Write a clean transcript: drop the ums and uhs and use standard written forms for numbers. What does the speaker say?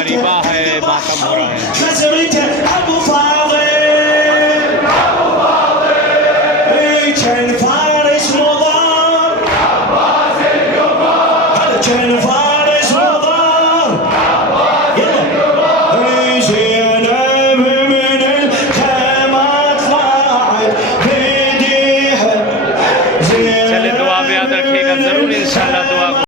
غريبة है मातम हो रहा है لازمته ابو فاضل كان فارس مضر عباس الجبار هذا كان